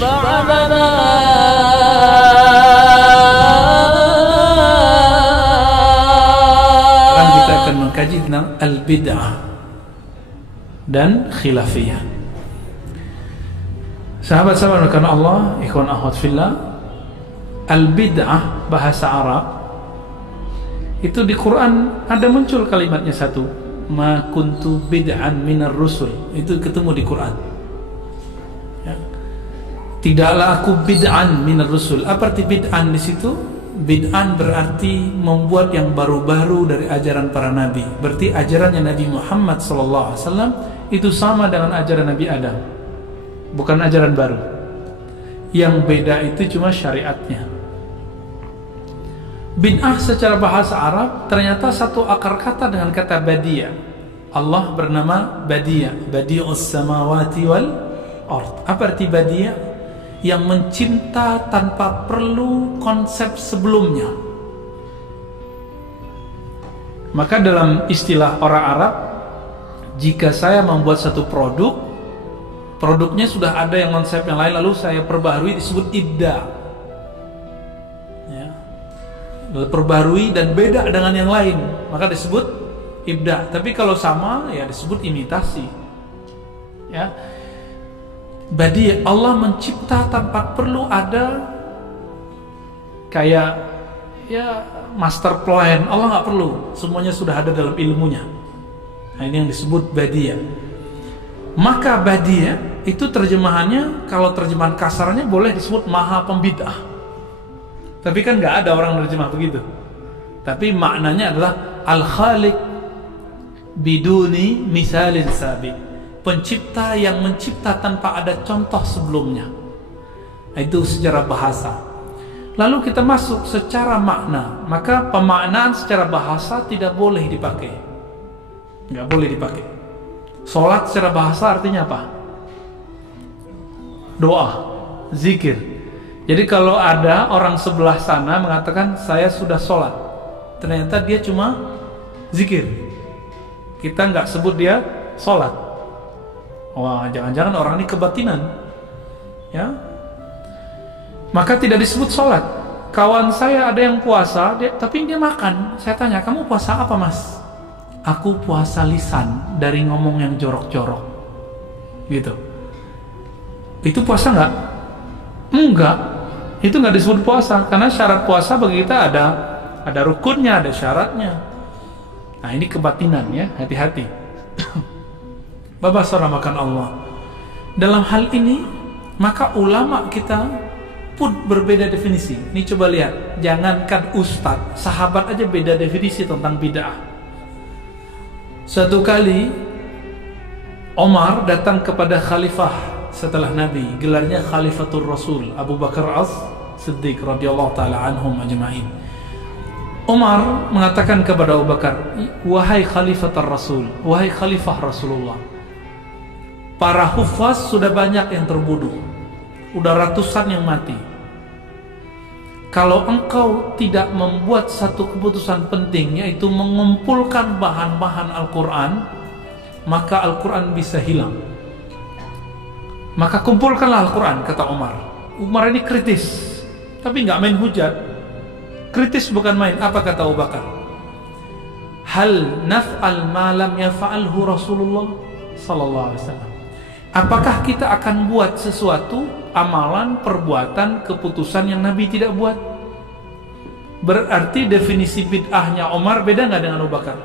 بعدنا Sekarang kita akan mengkaji tentang al-bid'ah dan khilafiyah. Sahabat-sahabat karena Allah, ikhwan akhwat fillah, al-bid'ah bahasa Arab itu di Quran ada muncul kalimatnya satu, ma kuntu bid'an minar rusul, itu ketemu di Quran. Ya. Tidaklah aku bid'an minar rusul. Apa arti bid'an di situ? Bid'an berarti membuat yang baru-baru dari ajaran para nabi. Berarti ajarannya Nabi Muhammad SAW itu sama dengan ajaran Nabi Adam, bukan ajaran baru. Yang beda itu cuma syariatnya. Bid'ah secara bahasa Arab ternyata satu akar kata dengan kata badia. Allah bernama Badia, Badi'us samawati wal ard. Apa arti badia? Yang mencipta tanpa perlu konsep sebelumnya. Maka dalam istilah orang Arab, jika saya membuat satu produk, produknya sudah ada yang konsep yang lain, lalu saya perbaharui, disebut ibda. Ya. Perbaharui dan beda dengan yang lain, maka disebut ibda. Tapi kalau sama, ya disebut imitasi. Ya. Badi, Allah mencipta tanpa perlu ada kayak ya master plan. Allah nggak perlu, semuanya sudah ada dalam ilmunya. Nah, ini yang disebut badia. Maka badia itu terjemahannya, kalau terjemahan kasarnya boleh disebut maha pembid'ah. Tapi kan nggak ada orang terjemah begitu. Tapi maknanya adalah al-khaliq biduni misalin sabiq. Pencipta yang mencipta tanpa ada contoh sebelumnya. Itu secara bahasa. Lalu kita masuk secara makna. Maka pemaknaan secara bahasa tidak boleh dipakai. Nggak boleh dipakai. Sholat secara bahasa artinya apa? Doa, zikir. Jadi kalau ada orang sebelah sana mengatakan saya sudah sholat, ternyata dia cuma zikir. Kita nggak sebut dia sholat. Wah, jangan-jangan orang ini kebatinan, ya? Maka tidak disebut sholat. Kawan saya ada yang puasa, tapi dia makan. Saya tanya, kamu puasa apa, mas? Aku puasa lisan, dari ngomong yang jorok-jorok, gitu. Itu puasa nggak? Enggak. Itu nggak disebut puasa, karena syarat puasa bagi kita ada rukunnya, ada syaratnya. Nah, ini kebatinan, ya, hati-hati. Bapak saudara makan Allah. Dalam hal ini, maka ulama kita pun berbeda definisi. Ini coba lihat, jangankan ustadz, sahabat aja beda definisi tentang bid'ah. Suatu kali Omar datang kepada khalifah setelah Nabi, gelarnya Khalifatul Rasul, Abu Bakar As-Siddiq radhiyallahu taala anhum ajma'in. Omar mengatakan kepada Abu Bakar, wahai Khalifatul Rasul, wahai Khalifah Rasulullah, para hufaz sudah banyak yang terbunuh, udah ratusan yang mati. Kalau engkau tidak membuat satu keputusan penting, yaitu mengumpulkan bahan-bahan Al-Quran, maka Al-Quran bisa hilang. Maka kumpulkanlah Al-Quran, kata Umar. Umar ini kritis, tapi nggak main hujat. Kritis bukan main. Apa kata Abu Bakar? Hal naf'al ma lam yaf'alhu Rasulullah sallallahu alaihi wasallam. Apakah kita akan buat sesuatu, amalan, perbuatan, keputusan yang Nabi tidak buat? Berarti definisi bid'ahnya Umar beda nggak dengan Abu Bakar?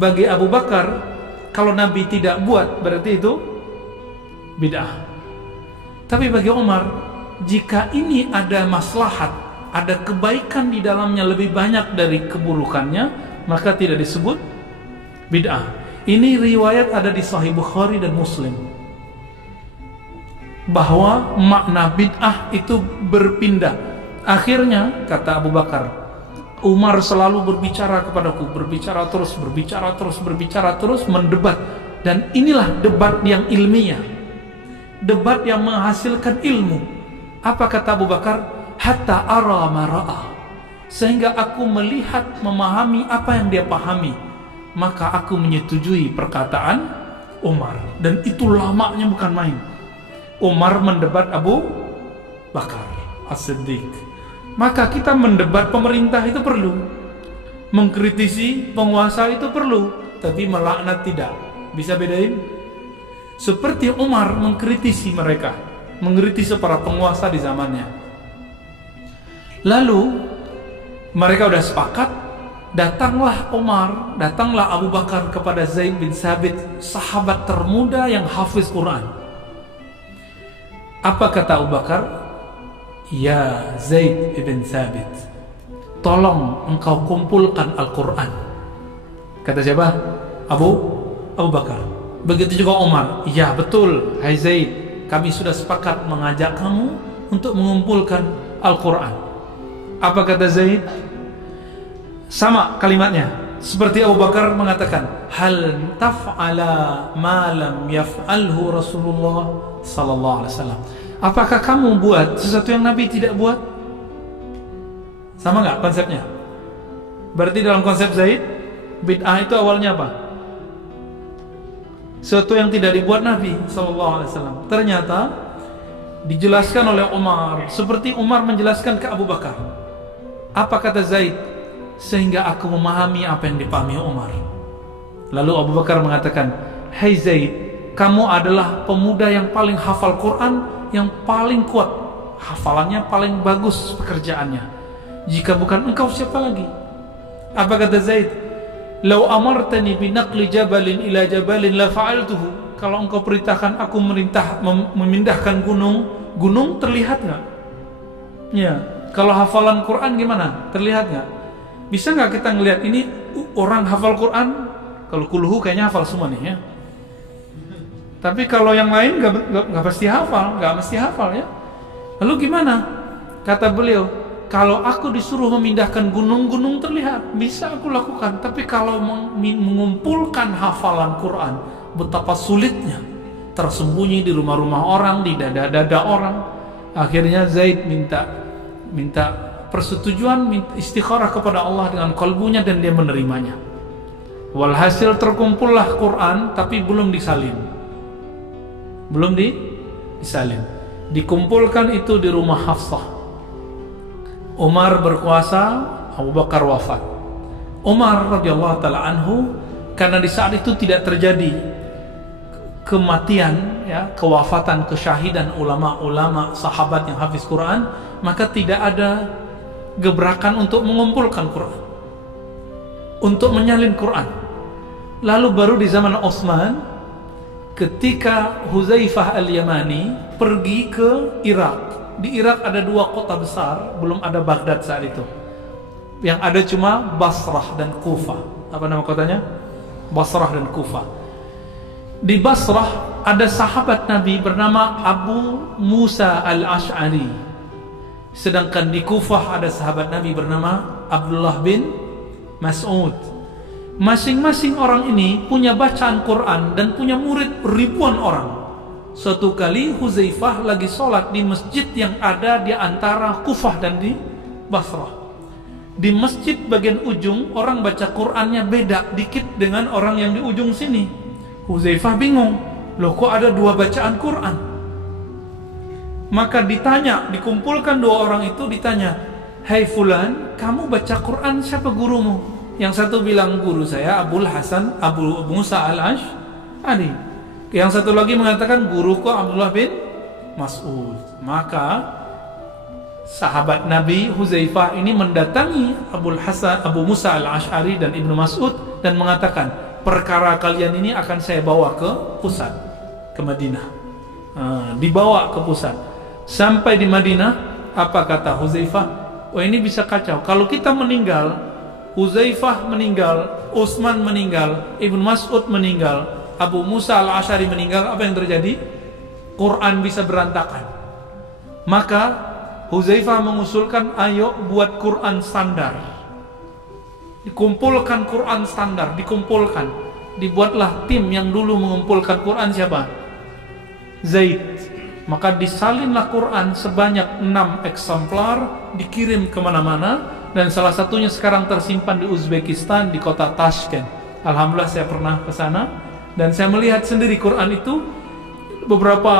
Bagi Abu Bakar, kalau Nabi tidak buat, berarti itu bid'ah. Tapi bagi Umar, jika ini ada maslahat, ada kebaikan di dalamnya lebih banyak dari keburukannya, maka tidak disebut bid'ah. Ini riwayat ada di Sahih Bukhari dan Muslim, bahwa makna bid'ah itu berpindah. Akhirnya kata Abu Bakar, Umar selalu berbicara kepadaku, berbicara terus, mendebat. Dan inilah debat yang ilmiah, debat yang menghasilkan ilmu. Apa kata Abu Bakar? Hatta ara ma ra'a, sehingga aku melihat, memahami apa yang dia pahami. Maka aku menyetujui perkataan Umar. Dan itu lamanya bukan main. Umar mendebat Abu Bakar As-Siddiq. Maka kita mendebat pemerintah itu perlu, mengkritisi penguasa itu perlu, tapi melaknat tidak. Bisa bedain? Seperti Umar mengkritisi mereka, mengkritisi para penguasa di zamannya. Lalu mereka udah sepakat, datanglah Umar, datanglah Abu Bakar kepada Zaid bin Sabit, sahabat termuda yang hafiz Quran. Apa kata Abu Bakar? Ya Zaid bin Sabit, tolong engkau kumpulkan Al-Quran. Kata siapa? Abu Bakar. Begitu juga Umar. Ya betul, hai Zaid, kami sudah sepakat mengajak kamu untuk mengumpulkan Al-Quran. Apa kata Zaid? Sama kalimatnya seperti Abu Bakar mengatakan, hal taf'ala ma lam yaf'alhu Rasulullah sallallahu alaihi wasallam. Apakah kamu buat sesuatu yang Nabi tidak buat? Sama nggak konsepnya? Berarti dalam konsep Zaid, bid'ah itu awalnya apa? Sesuatu yang tidak dibuat Nabi sallallahu alaihi wasallam. Ternyata dijelaskan oleh Umar, seperti Umar menjelaskan ke Abu Bakar. Apa kata Zaid? Sehingga aku memahami apa yang dipahami Umar. Lalu Abu Bakar mengatakan, "Hai Zaid, kamu adalah pemuda yang paling hafal Quran, yang paling kuat hafalannya, paling bagus pekerjaannya. Jika bukan engkau siapa lagi?" Apa kata Zaid? "Lau amartani binaqli jabalin ila jabalin la fa'altuhu." Kalau engkau perintahkan aku memindahkan gunung terlihat nggak? Ya, kalau hafalan Quran gimana? Terlihat nggak? Bisa nggak kita ngelihat ini orang hafal Quran? Kalau kulhu kayaknya hafal semua nih ya. Tapi kalau yang lain nggak pasti hafal, nggak mesti hafal ya. Lalu gimana? Kata beliau, kalau aku disuruh memindahkan gunung terlihat, bisa aku lakukan. Tapi kalau mengumpulkan hafalan Quran, betapa sulitnya, tersembunyi di rumah-rumah orang, di dada-dada orang. Akhirnya Zaid minta persetujuan, minta istikharah kepada Allah dengan kalbunya, dan dia menerimanya. Walhasil terkumpullah Quran, tapi belum disalin. Disalin. Dikumpulkan itu di rumah Hafsah. Umar berkuasa, Abu Bakar wafat. Umar radhiyallahu taala anhu, karena di saat itu tidak terjadi kematian, ya, kewafatan, kesyahidan ulama-ulama sahabat yang hafiz Quran, maka tidak ada gebrakan untuk mengumpulkan Quran, untuk menyalin Quran. Lalu baru di zaman Utsman, ketika Huzaifah al-Yamani pergi ke Irak. Di Irak ada dua kota besar, belum ada Baghdad saat itu. Yang ada cuma Basrah dan Kufah. Apa nama kotanya? Basrah dan Kufah. Di Basrah ada sahabat Nabi bernama Abu Musa al-Ash'ari. Sedangkan di Kufah ada sahabat Nabi bernama Abdullah bin Mas'ud. Masing-masing orang ini punya bacaan Quran dan punya murid ribuan orang. Suatu kali Huzaifah lagi sholat di masjid yang ada di antara Kufah dan di Basrah. Di masjid bagian ujung orang baca Qurannya beda dikit dengan orang yang di ujung sini. Huzaifah bingung, loh kok ada dua bacaan Quran? Maka ditanya, dikumpulkan dua orang itu, ditanya, "Hai fulan, kamu baca Quran, siapa gurumu?" Yang satu bilang, "Guru saya Abu Musa al-Ash'ari." Yang satu lagi mengatakan, "Guruku Abdullah bin Mas'ud." Maka sahabat Nabi Huzaifah ini mendatangi Abu Musa al-Ash'ari dan Ibnu Mas'ud dan mengatakan, "Perkara kalian ini akan saya bawa ke pusat, ke Madinah." Dibawa ke pusat. Sampai di Madinah, apa kata Huzaifah? "Oh, ini bisa kacau. Kalau kita meninggal, Huzaifah meninggal, Utsman meninggal, Ibnu Mas'ud meninggal, Abu Musa al-Ash'ari meninggal, apa yang terjadi? Quran bisa berantakan." Maka Huzaifah mengusulkan, "Ayo buat Quran standar." Dikumpulkan Quran standar, dikumpulkan. Dibuatlah tim yang dulu mengumpulkan Quran, siapa? Zaid. Maka disalinlah Quran sebanyak 6 eksemplar, dikirim kemana-mana, dan salah satunya sekarang tersimpan di Uzbekistan, di kota Tashkent. Alhamdulillah saya pernah ke sana dan saya melihat sendiri Quran itu beberapa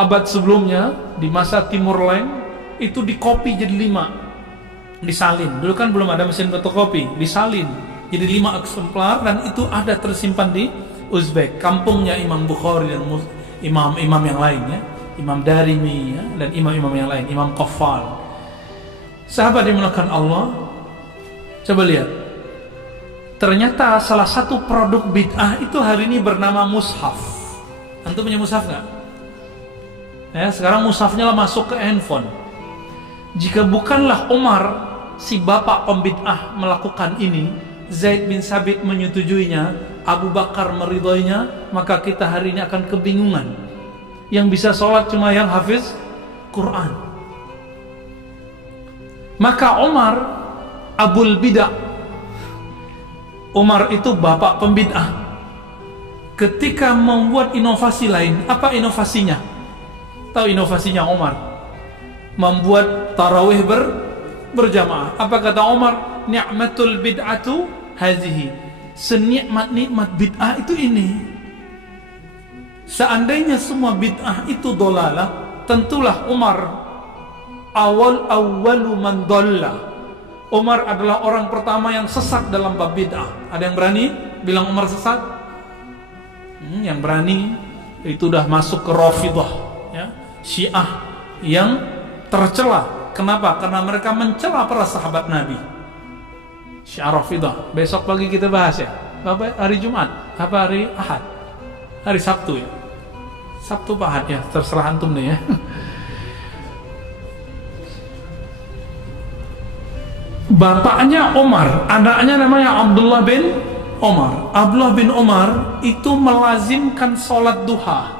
abad sebelumnya di masa Timur Leng itu dikopi jadi 5, disalin. Dulu kan belum ada mesin fotokopi, disalin jadi 5 eksemplar, dan itu ada tersimpan di Uzbek, kampungnya Imam Bukhari dan imam-imam yang lainnya, Imam Darimi ya, dan imam-imam yang lain, Imam Qaffal. Sahabat dimulakan Allah, coba lihat, ternyata salah satu produk bid'ah itu hari ini bernama mushaf. Antum punya mushaf nggak? Ya, sekarang mushafnya lah masuk ke handphone. Jika bukanlah Umar, si bapak pembid'ah, melakukan ini, Zaid bin Sabit menyetujuinya, Abu Bakar meridhoinya, maka kita hari ini akan kebingungan. Yang bisa sholat cuma yang hafiz Quran. Maka Umar, Abul Bid'ah, Umar itu bapak pembid'ah. Ketika membuat inovasi lain, apa inovasinya? Tahu inovasinya Umar? Membuat tarawih berjamaah. Apa kata Umar? Ni'matul bid'atu hazihi. Senikmat-nikmat bid'ah itu ini. Seandainya semua bid'ah itu dolalah, tentulah Umar awwalu man dhalla. Umar adalah orang pertama yang sesat dalam bab bid'ah. Ada yang berani bilang Umar sesat? Yang berani itu udah masuk ke Rafidhah ya, Syiah yang tercela. Kenapa? Karena mereka mencela para sahabat Nabi. Syiah Rafidhah. Besok pagi kita bahas ya. Apa hari Jumat? Apa hari Ahad? Hari Sabtu ya. Sabtu Pak Ahad ya, terserah antum deh ya. Bapaknya Umar, anaknya namanya Abdullah bin Umar. Abdullah bin Umar itu melazimkan sholat duha.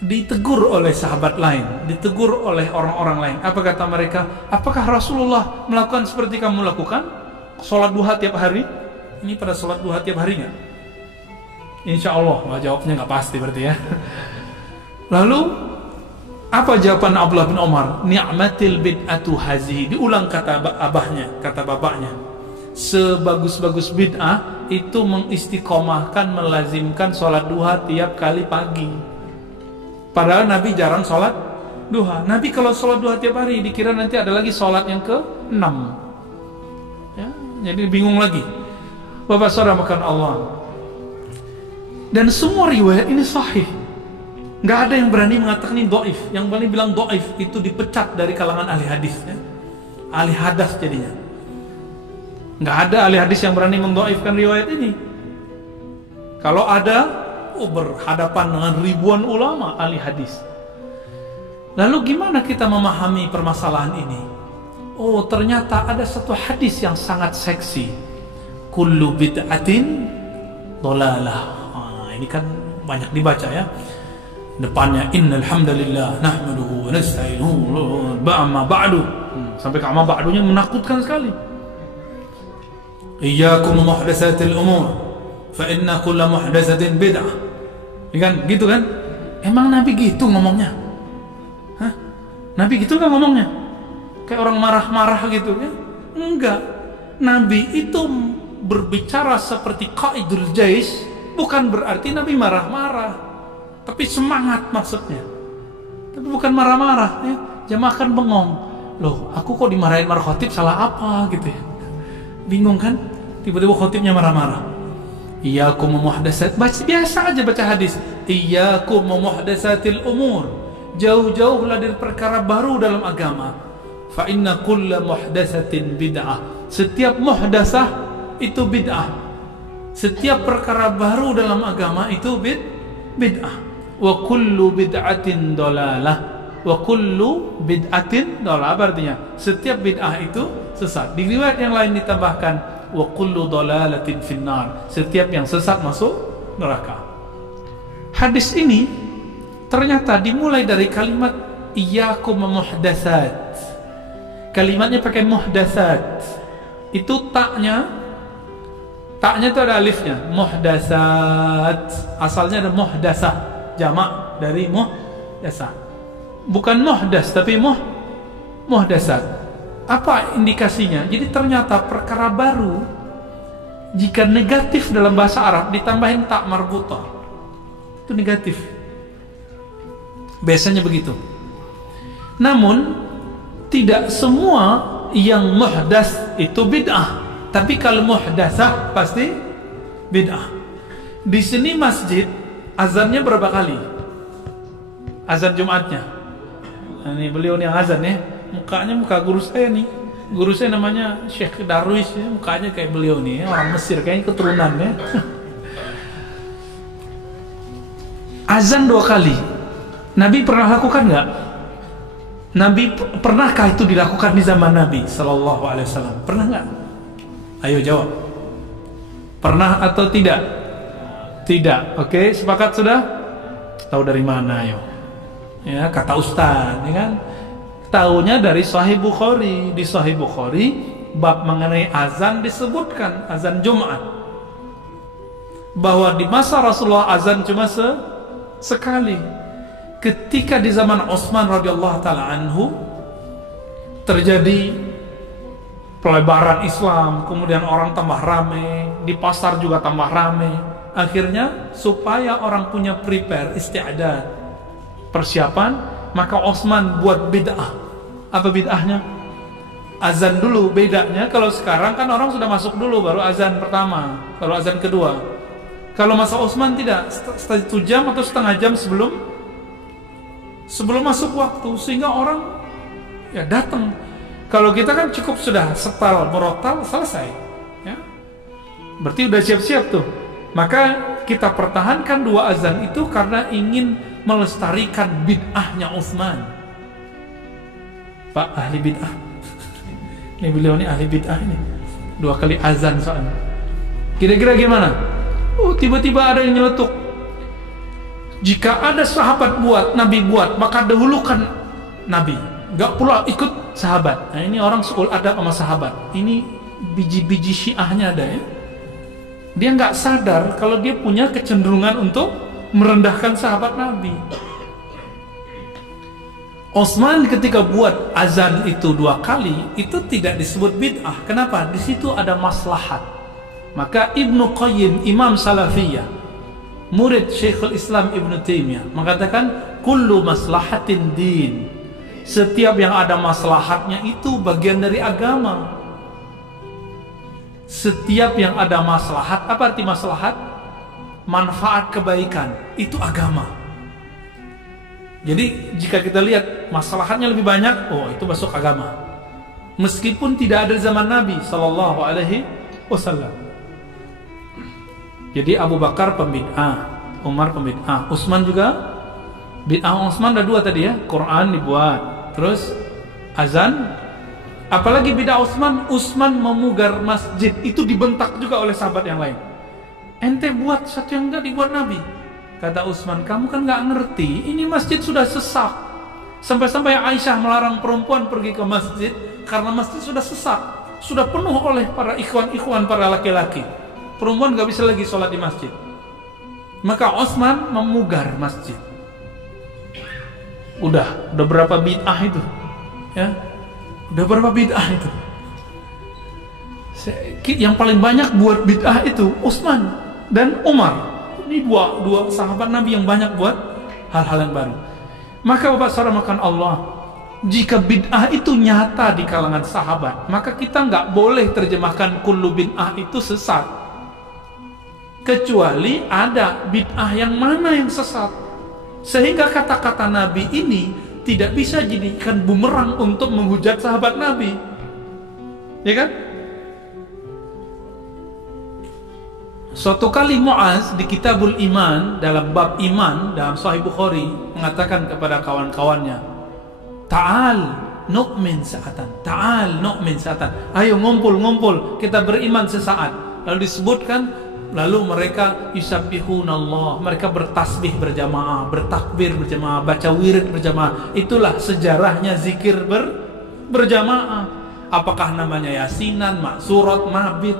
Ditegur oleh sahabat lain, ditegur oleh orang-orang lain. Apa kata mereka? Apakah Rasulullah melakukan seperti kamu lakukan? Sholat duha tiap hari? Ini pada sholat duha tiap hari nggak? Insya Allah. Wah, jawabnya nggak pasti berarti ya. Lalu apa jawaban Abdullah bin Umar? Ni'matil bid'atu hazihi. Diulang kata abahnya, kata bapaknya. Sebagus-bagus bid'ah itu mengistiqomahkan, melazimkan sholat duha tiap kali pagi. Padahal Nabi jarang sholat duha. Nabi kalau sholat duha tiap hari, dikira nanti ada lagi sholat yang ke-6 ya, jadi bingung lagi. Bapak saudara makan Allah. Dan semua riwayat ini sahih. Nggak ada yang berani mengatakan ini do'if. Yang berani bilang do'if itu dipecat dari kalangan ahli hadis ya. Ahli hadas jadinya. Nggak ada ahli hadis yang berani mendoifkan riwayat ini. Kalau ada, berhadapan dengan ribuan ulama ahli hadis. Lalu gimana kita memahami permasalahan ini? Oh, ternyata ada satu hadis yang sangat seksi. Kullu bid'atin dhalalah. Ini kan banyak dibaca ya. Depannya innal hamdalillah nahmaduhu wa nasta'inuhu ba'ma ba'du. Sampai ke amma ba'dunya menakutkan sekali. Iyyakum muhdatsatil umur fa inna kulla muhdatsatin bid'ah. Kan gitu kan? Emang Nabi gitu ngomongnya? Hah? Nabi gitu kan ngomongnya? Kayak orang marah-marah gitu ya? Enggak. Nabi itu berbicara seperti qaidul jais, bukan berarti Nabi marah-marah. Tapi semangat maksudnya. Tapi bukan marah-marah ya. Jamaah kan bengong. Loh, aku kok dimarahin marah khotib, salah apa gitu ya? Bingung kan? Tiba-tiba khotibnya marah-marah. Iyyakum muhdatsat. Biasa aja baca hadis. Iyyakum muhdatsatil umur. Jauh-jauhlah dari perkara baru dalam agama. Fa inna kulla muhdatsatin bid'ah. Setiap muhdatsah itu bid'ah. Setiap perkara baru dalam agama itu bid'ah. Wa kullu bid'atin dalalah. Wa kullu bid'atin dalalah. Artinya setiap bid'ah itu sesat. Di riwayat yang lain ditambahkan wa kullu dalalatin finnar. Setiap yang sesat masuk neraka. Hadis ini ternyata dimulai dari kalimat iyyakum muhdatsat. Kalimatnya pakai muhdatsat. Itu taknya itu ada alifnya. Muhdatsat. Asalnya ada muhdatsah, jamak dari muhdatsah. Bukan muhdas tapi muhdatsat. Apa indikasinya? Jadi ternyata perkara baru jika negatif dalam bahasa Arab ditambahin tak marbutah. Itu negatif. Biasanya begitu. Namun tidak semua yang muhdas itu bid'ah. Tapi kalau muhdasah pasti bid'ah. Di sini masjid azannya berapa kali? Azan Jumatnya. Nah, ini beliau nih yang azan ya. Mukanya muka guru saya nih. Guru saya namanya Syekh Darwis ya. Mukanya kayak beliau nih ya. Orang Mesir kayaknya keturunan ya. Azan 2 kali. Nabi pernah lakukan nggak? Nabi pernahkah itu dilakukan di zaman Nabi Sallallahu Alaihi Wasallam? Pernah nggak? Ayo jawab. Pernah atau tidak? Tidak. Oke, sepakat sudah? Tahu dari mana ayo? Ya, kata Ustaz, ya kan? Tahunya dari Sahih Bukhari. Di Sahih Bukhari bab mengenai azan disebutkan azan Jumat. Bahwa di masa Rasulullah azan cuma sekali. Ketika di zaman Utsman radhiyallahu taala anhu terjadi pelebaran Islam, kemudian orang tambah ramai, di pasar juga tambah ramai. Akhirnya supaya orang punya prepare, isti'dad, persiapan, maka Utsman buat bid'ah. Apa bid'ahnya? Azan dulu. Bedanya kalau sekarang kan orang sudah masuk dulu baru azan pertama, baru azan kedua. Kalau masa Utsman tidak, 1 jam atau setengah jam sebelum masuk waktu, sehingga orang ya datang. Kalau kita kan cukup sudah setal murotal selesai ya. Berarti udah siap-siap tuh. Maka kita pertahankan 2 azan itu karena ingin melestarikan bid'ahnya Utsman. Pak ahli bid'ah. Ini beliau ini ahli bid'ah ini. 2 kali azan soalnya. Kira-kira gimana? Oh, tiba-tiba ada yang nyeletuk. Jika ada sahabat buat, Nabi buat, maka dahulukan Nabi. Gak pula ikut sahabat. Nah, ini orang suul adab sama sahabat. Ini biji-biji syiahnya ada ya. Dia gak sadar kalau dia punya kecenderungan untuk merendahkan sahabat Nabi. Utsman ketika buat azan itu 2 kali, itu tidak disebut bid'ah. Kenapa? Di situ ada maslahat. Maka Ibnu Qayyim, Imam Salafiyah, murid Syekhul Islam Ibnu Taimiyah, mengatakan kullu maslahatin din. Setiap yang ada maslahatnya itu bagian dari agama. Setiap yang ada maslahat, apa arti maslahat? Manfaat kebaikan, itu agama. Jadi jika kita lihat maslahatnya lebih banyak, oh itu masuk agama. Meskipun tidak ada zaman Nabi Sallallahu Alaihi Wasallam. Jadi Abu Bakar pembid'ah, Umar pembid'ah, Utsman juga bid'ah. Utsman ada 2 tadi ya, Quran dibuat, terus azan. Apalagi bid'ah Utsman memugar masjid, itu dibentak juga oleh sahabat yang lain. Ente buat satu yang enggak dibuat Nabi. Kata Utsman, kamu kan enggak ngerti, ini masjid sudah sesak. Sampai-sampai Aisyah melarang perempuan pergi ke masjid karena masjid sudah sesak, sudah penuh oleh para ikhwan-ikhwan, para laki-laki. Perempuan gak bisa lagi sholat di masjid. Maka Utsman memugar masjid. Udah berapa bid'ah itu ya? Udah berapa bid'ah itu? Yang paling banyak buat bid'ah itu Utsman dan Umar. Ini dua sahabat Nabi yang banyak buat hal-hal yang baru. Maka Bapak saudara makan Allah, jika bid'ah itu nyata di kalangan sahabat, maka kita nggak boleh terjemahkan kullu bid'ah itu sesat. Kecuali ada bid'ah yang mana yang sesat, sehingga kata-kata Nabi ini tidak bisa jadikan bumerang untuk menghujat sahabat Nabi, ya kan? Suatu kali Muaz di Kitabul Iman, dalam bab iman dalam Sahih Bukhari, mengatakan kepada kawan-kawannya, Ta'al nu'min sa'atan, ta'al nu'min sa'atan, ayo ngumpul, kita beriman sesaat. Lalu disebutkan, lalu mereka yusabbihunallah, mereka bertasbih berjamaah, bertakbir berjamaah, baca wirid berjamaah. Itulah sejarahnya zikir berjamaah. Apakah namanya yasinan, maksurat, mabit,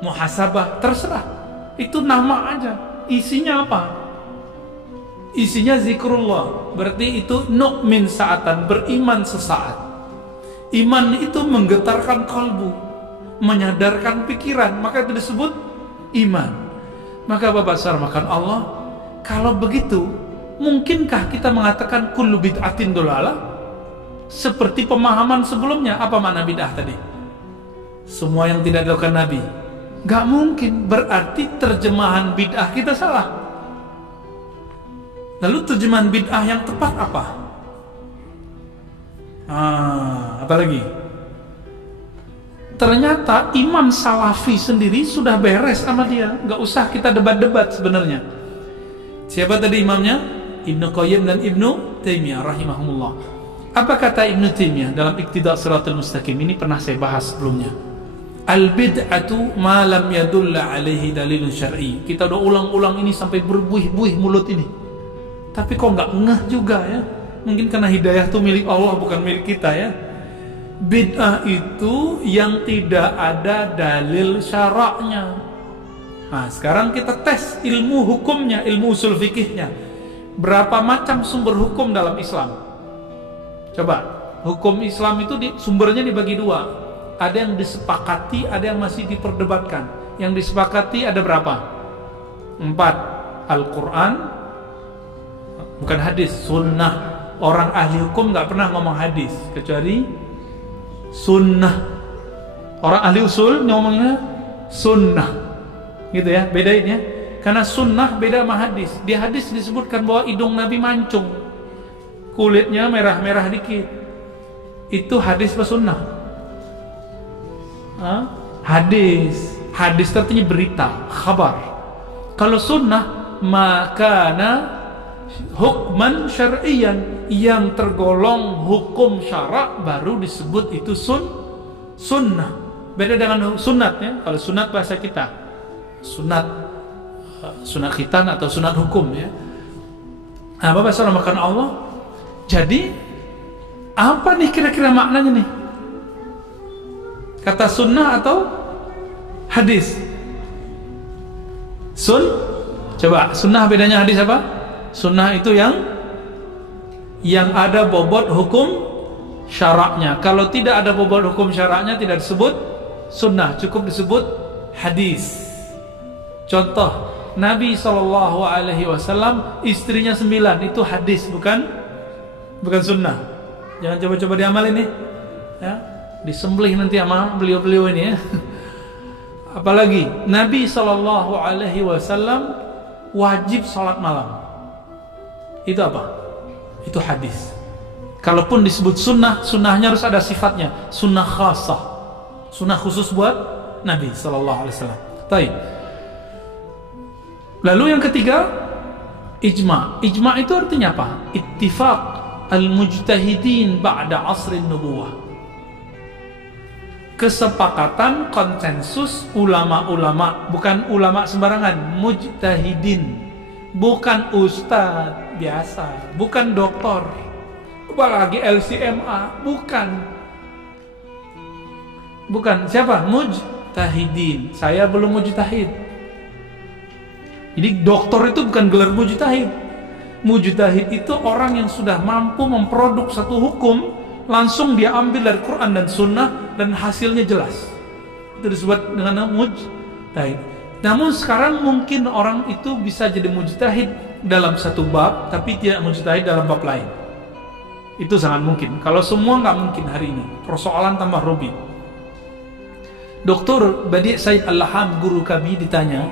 muhasabah, terserah. Itu nama aja. Isinya apa? Isinya zikrullah. Berarti itu nu'min sa'atan, beriman sesaat. Iman itu menggetarkan kalbu, menyadarkan pikiran, maka itu disebut iman. Maka Bapak saudara makan Allah, kalau begitu, mungkinkah kita mengatakan kullu bid'atin dolalah? Seperti pemahaman sebelumnya, apa makna bid'ah tadi? Semua yang tidak dilakukan Nabi. Gak mungkin, berarti terjemahan bid'ah kita salah. Lalu terjemahan bid'ah yang tepat apa? Apalagi? Ternyata Imam Salafi sendiri sudah beres sama dia. Gak usah kita debat-debat sebenarnya. Siapa tadi imamnya? Ibnu Qayyim dan Ibnu Taimiyah rahimahumullah. Apa kata Ibnu Taimiyah dalam Iqtida' Shiratal Mustaqim? Ini pernah saya bahas sebelumnya. Al-bid'atu ma lam yadulla alaihi dalilun syar'i. Kita udah ulang-ulang ini sampai berbuih-buih mulut ini. Tapi kok nggak ngeh juga ya? Mungkin karena hidayah itu milik Allah, bukan milik kita ya. Bid'ah itu yang tidak ada dalil syaraknya. Nah, sekarang kita tes ilmu hukumnya, ilmu usul fikihnya. Berapa macam sumber hukum dalam Islam? Coba, hukum Islam itu sumbernya dibagi dua. Ada yang disepakati, ada yang masih diperdebatkan. Yang disepakati ada berapa? 4. Al-Quran, bukan hadis, sunnah. Orang ahli hukum nggak pernah ngomong hadis kecuali sunnah. Orang ahli usul ngomongnya sunnah, gitu ya, bedain ya. Karena sunnah beda sama hadis. Di hadis disebutkan bahwa hidung Nabi mancung, kulitnya merah-merah dikit. Itu hadis apa sunnah? Hadis. Hadis artinya berita, khabar. Kalau sunnah, makana hukman syar'iyan, yang tergolong hukum syarak baru disebut itu sunnah. Beda dengan sunat ya. Kalau sunat bahasa kita, sunat khitan atau sunat hukum ya. Apa bahasa makan Allah? Jadi apa nih kira-kira maknanya nih? Kata sunnah atau hadis? Coba sunnah bedanya hadis apa? Sunnah itu yang ada bobot hukum syaraknya. Kalau tidak ada bobot hukum syaraknya tidak disebut sunnah, cukup disebut hadis. Contoh, Nabi SAW istrinya 9, itu hadis, bukan sunnah. Jangan coba-coba diamal ini ya. Disembelih nanti sama beliau-beliau ini ya. Apalagi Nabi SAW wajib salat malam. Itu apa? Itu hadis. Kalaupun disebut sunnah, sunnahnya harus ada sifatnya. Sunnah khasah, sunnah khusus buat Nabi SAW. Baik. Lalu yang ketiga, ijma'. Ijma' itu artinya apa? Ittifaq al-mujtahidin ba'da asrin nubuwah. Kesepakatan, konsensus ulama-ulama, bukan ulama sembarangan, mujtahidin, bukan ustadz biasa, bukan doktor, apalagi LCMA, bukan siapa? Mujtahidin. Saya belum mujtahid. Jadi doktor itu bukan gelar mujtahid. Mujtahid itu orang yang sudah mampu memproduk satu hukum, langsung dia ambil dari Quran dan Sunnah dan hasilnya jelas. Itu disebut dengan mujtahid. Namun sekarang mungkin orang itu bisa jadi mujtahid dalam satu bab, tapi tidak mujtahid dalam bab lain. Itu sangat mungkin. Kalau semua nggak mungkin hari ini. Persoalan tambah rumit. Dr. Badi' Said Al-Laham, guru kami, ditanya,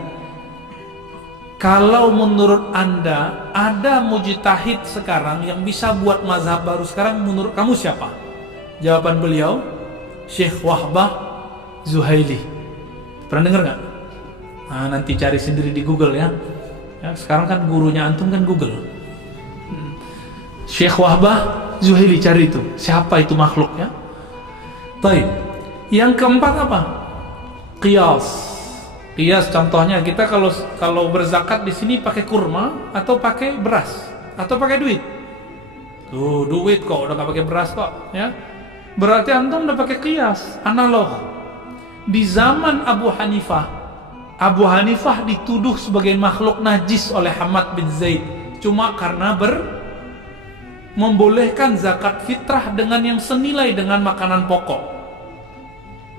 kalau menurut Anda ada mujtahid sekarang yang bisa buat mazhab baru sekarang, menurut kamu siapa? Jawaban beliau, Syekh Wahbah Zuhaili. Pernah dengar nggak? Nah, nanti cari sendiri di Google ya. Sekarang kan gurunya antum kan Google. Syekh Wahbah Zuhaili, cari itu. Siapa itu makhluk ya? Baik. Yang keempat apa? Qiyas. Qiyas contohnya kita kalau berzakat di sini pakai kurma atau pakai beras atau pakai duit. Tuh, duit kok udah gak pakai beras kok ya. Berarti antum udah pakai qiyas, analog. Di zaman Abu Hanifah dituduh sebagai makhluk najis oleh Hamad bin Zaid cuma karena membolehkan zakat fitrah dengan yang senilai dengan makanan pokok.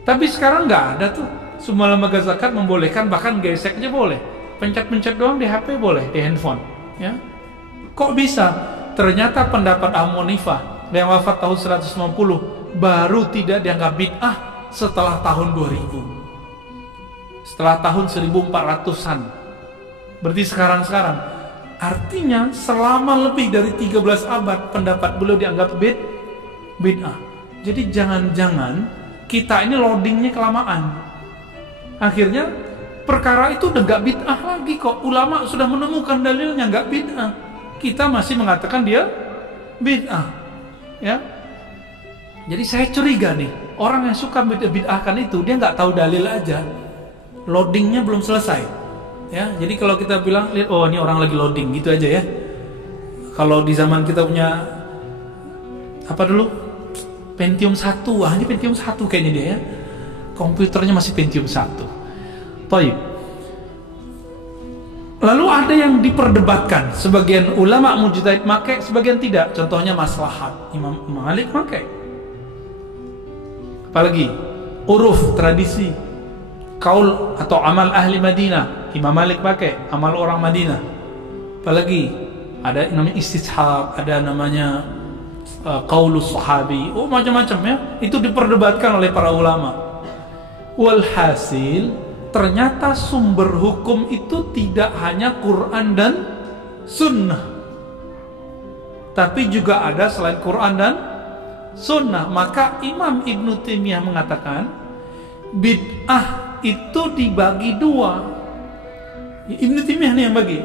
Tapi sekarang nggak ada tuh. Semua lembaga zakat membolehkan, bahkan gesek aja boleh. Pencet-pencet doang di HP boleh, di handphone. Ya. Kok bisa? Ternyata pendapat Abu Hanifah yang wafat tahun 150 baru tidak dianggap bid'ah setelah tahun 2000. Setelah tahun 1400-an. Berarti sekarang. Artinya selama lebih dari 13 abad pendapat beliau dianggap bid'ah. Jadi jangan-jangan kita ini loadingnya kelamaan. Akhirnya perkara itu udah gak bid'ah lagi kok. Ulama sudah menemukan dalilnya gak bid'ah. Kita masih mengatakan dia bid'ah. Ya. Jadi saya curiga nih, orang yang suka bid'ahkan itu dia nggak tahu dalil aja, loadingnya belum selesai. Ya, jadi kalau kita bilang, oh ini orang lagi loading gitu aja ya. Kalau di zaman kita punya apa dulu, Pentium 1, ini Pentium 1 kayaknya dia ya. Komputernya masih Pentium 1. Baik. Lalu ada yang diperdebatkan, sebagian ulama mujtahid make, sebagian tidak. Contohnya maslahat, Imam Malik make. Apalagi uruf, tradisi, kaul atau amal ahli Madinah, Imam Malik pakai, amal orang Madinah. Apalagi ada namanya istishab, ada namanya qaulus sahabi, macam-macam ya. Itu diperdebatkan oleh para ulama. Walhasil ternyata sumber hukum itu tidak hanya Quran dan Sunnah, tapi juga ada selain Quran dan Sunnah. Maka Imam Ibnu Taimiyah mengatakan bid'ah itu dibagi dua. Ibnu Taimiyah nih yang bagi.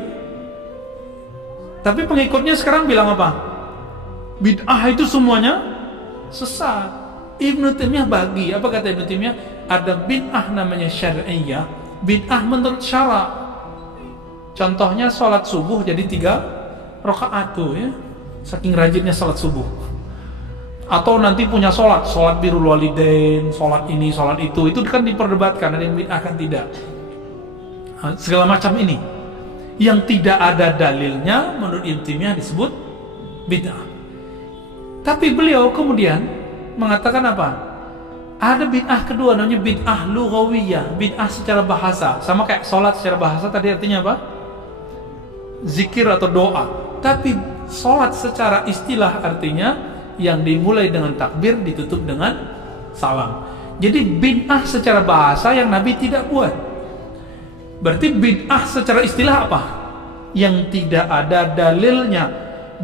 Tapi pengikutnya sekarang bilang apa? Bid'ah itu semuanya sesat. Ibnu Taimiyah bagi. Apa kata Ibnu Taimiyah? Ada bid'ah namanya syar'iyyah, bid'ah menurut syara'. Contohnya sholat subuh jadi 3 rakaat tuh ya. Saking rajinnya sholat subuh. Atau nanti punya sholat birrul walidain, sholat ini, sholat itu kan diperdebatkan, ada yang bid'ah kan tidak. Segala macam ini yang tidak ada dalilnya menurut Ibnu Taimiyah disebut bid'ah. Tapi beliau kemudian mengatakan apa? Ada bid'ah kedua namanya bid'ah lughawiyah, bid'ah secara bahasa. Sama kayak sholat secara bahasa tadi artinya apa? Zikir atau doa. Tapi sholat secara istilah artinya yang dimulai dengan takbir ditutup dengan salam. Jadi bid'ah secara bahasa yang Nabi tidak buat. Berarti bid'ah secara istilah apa? Yang tidak ada dalilnya,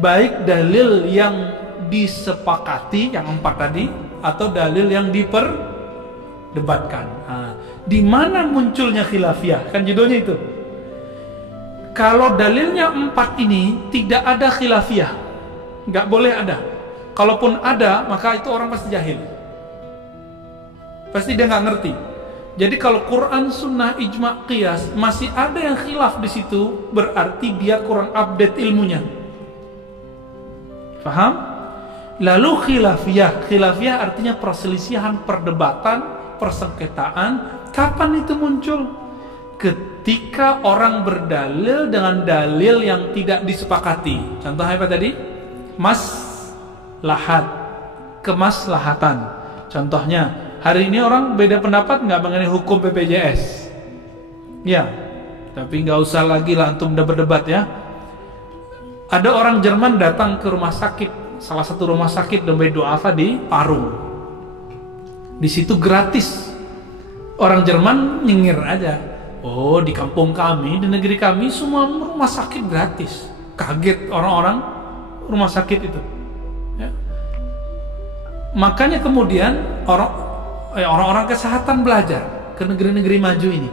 baik dalil yang disepakati yang 4 tadi atau dalil yang diperdebatkan. Di mana munculnya khilafiyah? Kan judulnya itu. Kalau dalilnya 4 ini tidak ada khilafiyah, nggak boleh ada. Kalaupun ada, maka itu orang pasti jahil. Pasti dia nggak ngerti. Jadi kalau Quran, Sunnah, Ijma', Qiyas masih ada yang khilaf di situ, berarti dia kurang update ilmunya. Paham? Lalu khilafiyah artinya perselisihan, perdebatan, persengketaan. Kapan itu muncul? Ketika orang berdalil dengan dalil yang tidak disepakati. Contohnya apa tadi? Maslahat, kemaslahatan. Contohnya, hari ini orang beda pendapat nggak mengenai hukum BPJS? Ya, tapi nggak usah lagi lah antum udah berdebat ya. Ada orang Jerman datang ke rumah sakit, salah satu rumah sakit Dompet Duafa di Parung. Di situ gratis. Orang Jerman nyengir aja. Oh, di kampung kami, di negeri kami semua rumah sakit gratis. Kaget orang-orang rumah sakit itu. Ya. Makanya kemudian orang-orang kesehatan belajar ke negeri-negeri maju ini.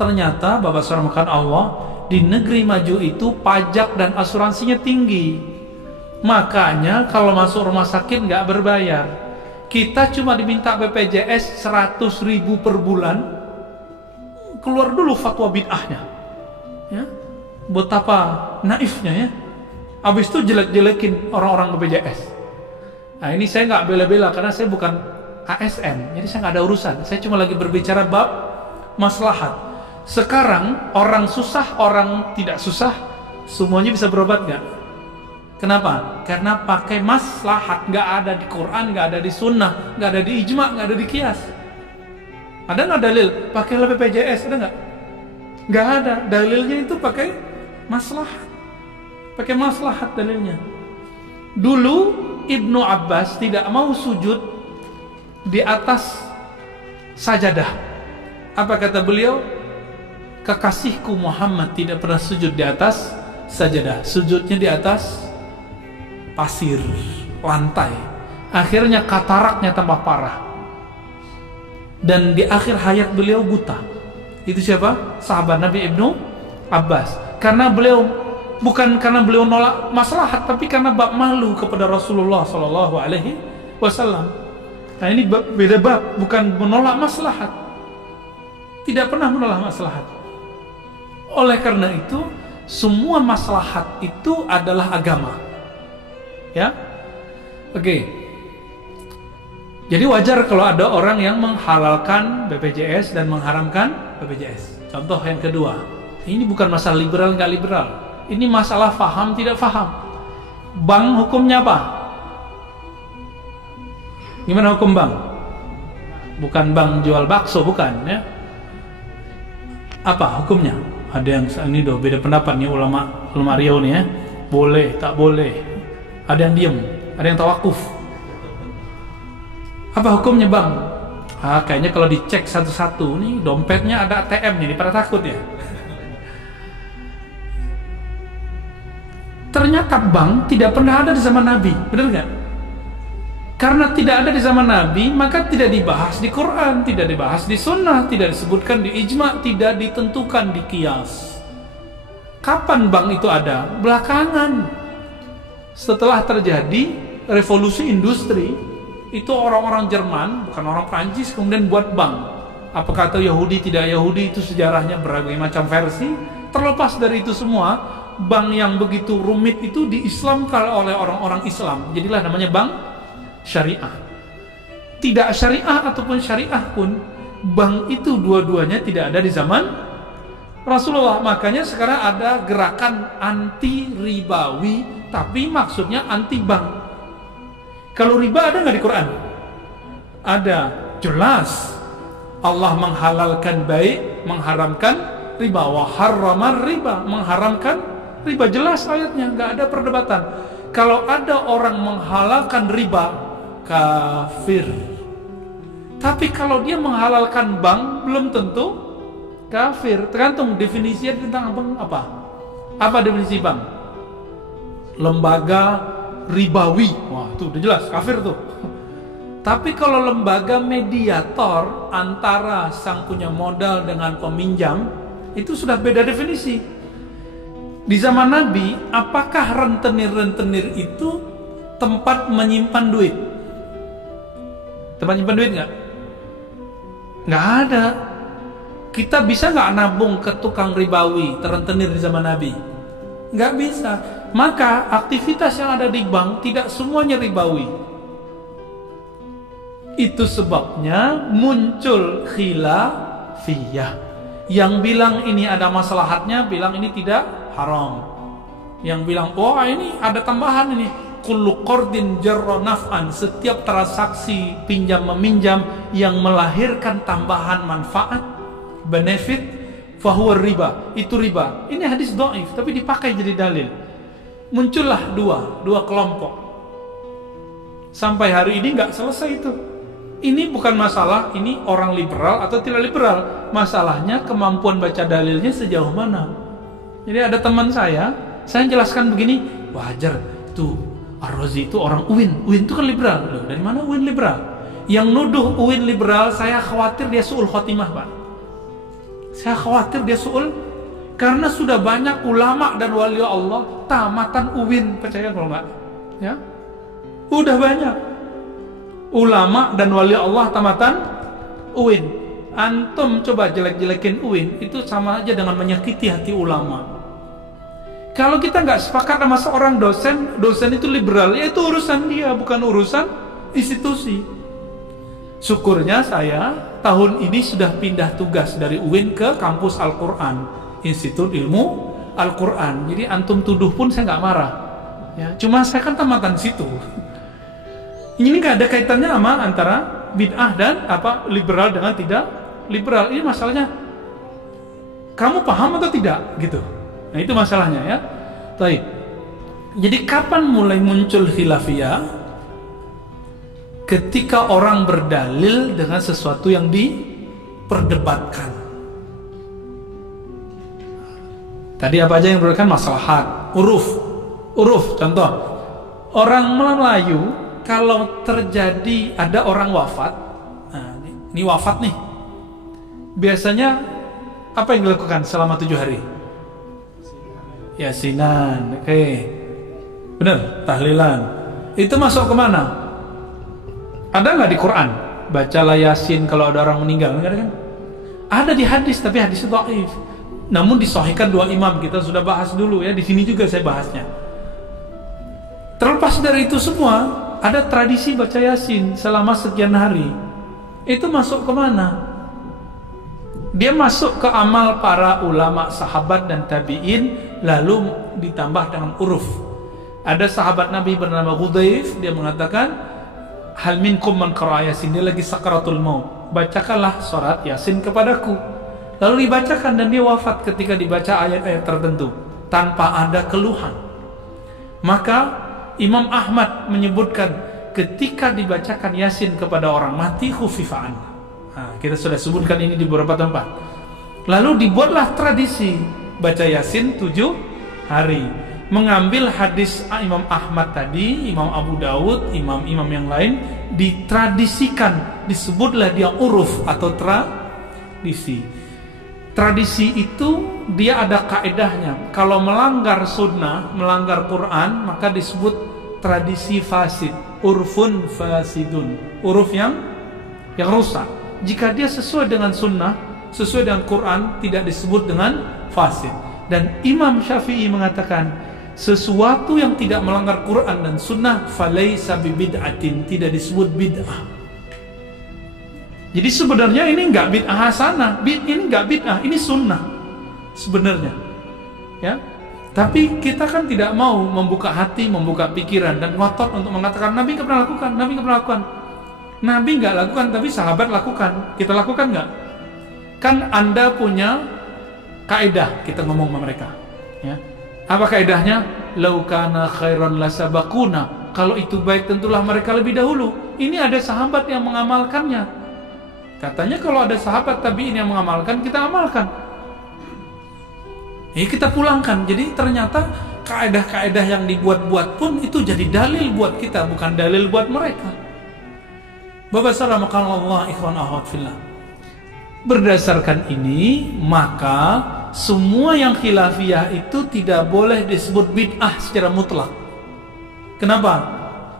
Ternyata Bapak Saudara makan Allah, di negeri maju itu pajak dan asuransinya tinggi. Makanya kalau masuk rumah sakit nggak berbayar. Kita cuma diminta BPJS 100.000 per bulan. Keluar dulu fatwa bid'ahnya. Ya. Betapa naifnya ya. Habis itu jelek-jelekin orang-orang BPJS. Nah ini saya nggak bela-bela karena saya bukan ASN. Jadi saya nggak ada urusan. Saya cuma lagi berbicara bab maslahat. Sekarang orang susah, orang tidak susah, semuanya bisa berobat nggak? Kenapa? Karena pakai maslahat, nggak ada di Quran, nggak ada di Sunnah, nggak ada di Ijma', nggak ada di Qiyas. Ada nggak dalil? Pakailah BPJS, ada nggak? Nggak ada. Dalilnya itu pakai maslahat. Pakai maslahat dalilnya. Dulu Ibnu Abbas tidak mau sujud di atas sajadah. Apa kata beliau? Kekasihku Muhammad tidak pernah sujud di atas sajadah. Sujudnya di atas pasir, lantai. Akhirnya kataraknya tambah parah. Dan di akhir hayat beliau buta. Itu siapa? Sahabat Nabi Ibnu Abbas. Bukan karena beliau nolak maslahat, tapi karena bab malu kepada Rasulullah Sallallahu Alaihi Wasallam. Nah ini beda bab, bukan menolak maslahat. Tidak pernah menolak maslahat. Oleh karena itu, semua maslahat itu adalah agama. Ya, oke. Jadi wajar kalau ada orang yang menghalalkan BPJS dan mengharamkan BPJS. Contoh yang kedua, ini bukan masalah liberal nggak liberal. Ini masalah faham tidak faham. Bank hukumnya apa? Gimana hukum bank? Bukan bank jual bakso, bukan ya? Apa hukumnya? Ada yang ini beda pendapat nih ulama Riau nih ya. Boleh, tak boleh. Ada yang diem, ada yang tawakuf. Apa hukumnya bang? Kayaknya kalau dicek satu-satu nih dompetnya ada ATM nih, pada takut ya. Ternyata bank tidak pernah ada di zaman Nabi, benar nggak? Karena tidak ada di zaman Nabi, maka tidak dibahas di Quran, tidak dibahas di Sunnah, tidak disebutkan di ijma, tidak ditentukan di qiyas. Kapan bank itu ada? Belakangan. Setelah terjadi revolusi industri, itu orang-orang Jerman, bukan orang Prancis, kemudian buat bank. Apakah itu Yahudi, tidak Yahudi, itu sejarahnya berbagai macam versi. Terlepas dari itu semua, bank yang begitu rumit itu diislamkan oleh orang-orang Islam. Jadilah namanya bank syariah. Tidak syariah ataupun syariah pun, bank itu dua-duanya tidak ada di zaman Rasulullah. Makanya sekarang ada gerakan anti ribawi, tapi maksudnya anti bank. Kalau riba ada nggak di Quran? Ada, jelas. Allah menghalalkan baik, mengharamkan riba. Wa harramar riba, mengharamkan riba, jelas ayatnya, nggak ada perdebatan. Kalau ada orang menghalalkan riba, kafir. Tapi kalau dia menghalalkan bank, belum tentu kafir. Tergantung definisinya tentang apa. Apa definisi bank? Lembaga ribawi, wah itu udah jelas kafir tuh. Tapi kalau lembaga mediator antara sang punya modal dengan peminjam, itu sudah beda definisi. Di zaman Nabi, apakah rentenir-rentenir itu tempat menyimpan duit? Tempat menyimpan duit nggak? Nggak ada. Kita bisa nggak nabung ke tukang ribawi, terentenir di zaman Nabi? Nggak bisa. Maka aktivitas yang ada di bank tidak semuanya ribawi. Itu sebabnya muncul khilafiyah. Yang bilang ini ada maslahatnya, bilang ini tidak haram. Yang bilang, wah ini ada tambahan ini. Kullu qardin jarra naf'an, setiap transaksi pinjam meminjam yang melahirkan tambahan manfaat, benefit, fahuwa riba, itu riba. Ini hadis dhaif tapi dipakai jadi dalil. Muncullah dua kelompok. Sampai hari ini nggak selesai itu. Ini bukan masalah ini orang liberal atau tidak liberal. Masalahnya kemampuan baca dalilnya sejauh mana. Jadi ada teman saya jelaskan begini, wajar itu Ar-Razi itu orang UIN. UIN itu kan liberal. Loh, dari mana UIN liberal? Yang nuduh UIN liberal, saya khawatir dia su'ul khotimah, Pak. Saya khawatir dia su'ul, karena sudah banyak ulama dan wali Allah tamatan UIN, percaya kalau enggak? Ya, udah banyak ulama dan wali Allah tamatan UIN. Antum coba jelek-jelekin UIN, itu sama aja dengan menyakiti hati ulama. Kalau kita nggak sepakat sama seorang dosen itu liberal, ya itu urusan dia, bukan urusan institusi. Syukurnya saya tahun ini sudah pindah tugas dari UIN ke kampus Al-Quran, Institut Ilmu Al-Quran. Jadi antum tuduh pun saya nggak marah. Ya, cuma saya kan tamatan situ. Ini nggak ada kaitannya sama antara bid'ah dan liberal dengan tidak liberal. Ini masalahnya kamu paham atau tidak gitu. Nah itu masalahnya ya. Baik. Jadi kapan mulai muncul khilafiyah? Ketika orang berdalil dengan sesuatu yang diperdebatkan. Tadi apa aja yang diperdebatkan? Maslahat, uruf contoh. Orang Melayu kalau terjadi ada orang wafat, nah, ini wafat nih, biasanya apa yang dilakukan selama 7 hari? Yasinan, oke. Benar, tahlilan. Itu masuk kemana? Ada nggak di Quran? Bacalah Yasin kalau ada orang meninggal, enggak ada kan? Ada di hadis, tapi hadis itu dhaif. Namun disahihkan 2 imam, kita sudah bahas dulu ya, di sini juga saya bahasnya. Terlepas dari itu semua, ada tradisi baca Yasin selama sekian hari. Itu masuk kemana? Dia masuk ke amal para ulama, sahabat dan tabi'in, lalu ditambah dengan uruf. Ada sahabat Nabi bernama Hudzaif, dia mengatakan, hal minkum man qara'a Yasin, dia lagi sakaratul maut, bacakanlah surat Yasin kepadaku. Lalu dibacakan dan dia wafat ketika dibaca ayat-ayat tertentu tanpa ada keluhan. Maka Imam Ahmad menyebutkan ketika dibacakan Yasin kepada orang mati khufifan. Nah, kita sudah sebutkan ini di beberapa tempat. Lalu dibuatlah tradisi baca Yasin 7 hari. Mengambil hadis Imam Ahmad tadi, Imam Abu Dawud, imam-imam yang lain, ditradisikan, disebutlah dia uruf atau tradisi. Tradisi itu dia ada kaedahnya. Kalau melanggar sunnah, melanggar Quran, maka disebut tradisi fasid, urfun fasidun, uruf yang rusak. Jika dia sesuai dengan sunnah, sesuai dengan Quran, tidak disebut dengan fasid. Dan Imam Syafi'i mengatakan, sesuatu yang tidak melanggar Quran dan sunnah falaisa bibid'atin, tidak disebut bid'ah. Jadi sebenarnya ini enggak bid'ah hasanah, ini enggak bid'ah, ini sunnah sebenarnya. Ya. Tapi kita kan tidak mau membuka hati, membuka pikiran dan ngotot untuk mengatakan Nabi enggak pernah lakukan, Nabi enggak pernah lakukan. Nabi enggak lakukan tapi sahabat lakukan. Kita lakukan enggak? Kan Anda punya kaidah, kita ngomong sama mereka, ya. Apa kaidahnya? Lau kana khairan lasabaquna. Kalau itu baik tentulah mereka lebih dahulu. Ini ada sahabat yang mengamalkannya. Katanya kalau ada sahabat tabi'in yang mengamalkan, kita amalkan. Kita pulangkan. Jadi ternyata kaidah-kaidah yang dibuat-buat pun itu jadi dalil buat kita, bukan dalil buat mereka. Bapak Allah ikhwan akhwat fillah. Berdasarkan ini, maka semua yang khilafiyah itu tidak boleh disebut bid'ah secara mutlak. Kenapa?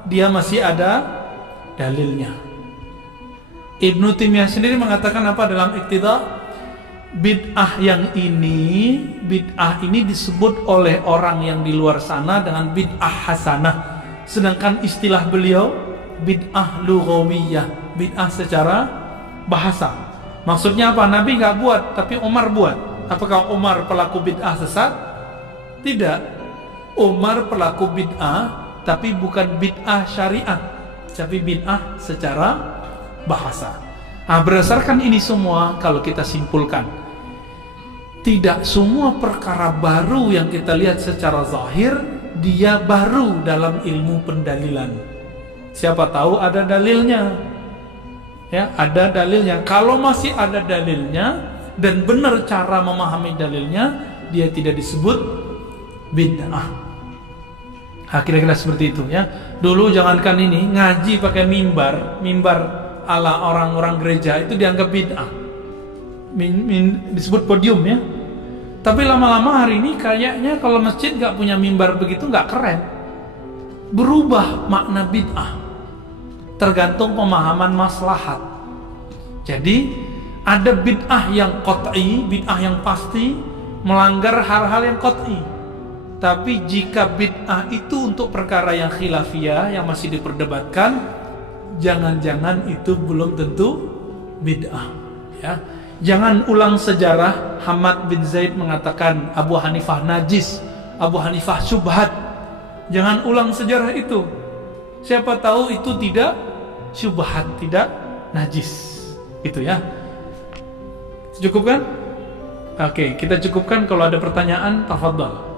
Dia masih ada dalilnya. Ibnu Taimiyah sendiri mengatakan apa dalam Iqtida? Bid'ah ini disebut oleh orang yang di luar sana dengan bid'ah hasanah. Sedangkan istilah beliau bid'ah lughawiyah, bid'ah secara bahasa. Maksudnya apa? Nabi nggak buat, tapi Umar buat. Apakah Umar pelaku bid'ah sesat? Tidak. Umar pelaku bid'ah, tapi bukan bid'ah syariat, tapi bid'ah secara bahasa. Nah, berdasarkan ini semua, kalau kita simpulkan, tidak semua perkara baru yang kita lihat secara zahir, dia baru dalam ilmu pendalilan. Siapa tahu ada dalilnya. Ya, ada dalilnya. Kalau masih ada dalilnya dan benar cara memahami dalilnya, dia tidak disebut bid'ah. Kira-kira seperti itu ya. Dulu jangankan ini, ngaji pakai mimbar ala orang-orang gereja itu dianggap bid'ah. Disebut podium ya. Tapi lama-lama hari ini kayaknya kalau masjid gak punya mimbar begitu gak keren. Berubah makna bid'ah tergantung pemahaman maslahat. Jadi ada bid'ah yang qat'i, bid'ah yang pasti melanggar hal-hal yang qat'i. Tapi jika bid'ah itu untuk perkara yang khilafiyah yang masih diperdebatkan, jangan-jangan itu belum tentu bid'ah ya. Jangan ulang sejarah Hamad bin Zaid mengatakan Abu Hanifah najis, Abu Hanifah syubhat. Jangan ulang sejarah itu. Siapa tahu itu tidak syubhat, tidak najis. Itu ya. Cukup kan? Oke, kita cukupkan. Kalau ada pertanyaan, tafadhal.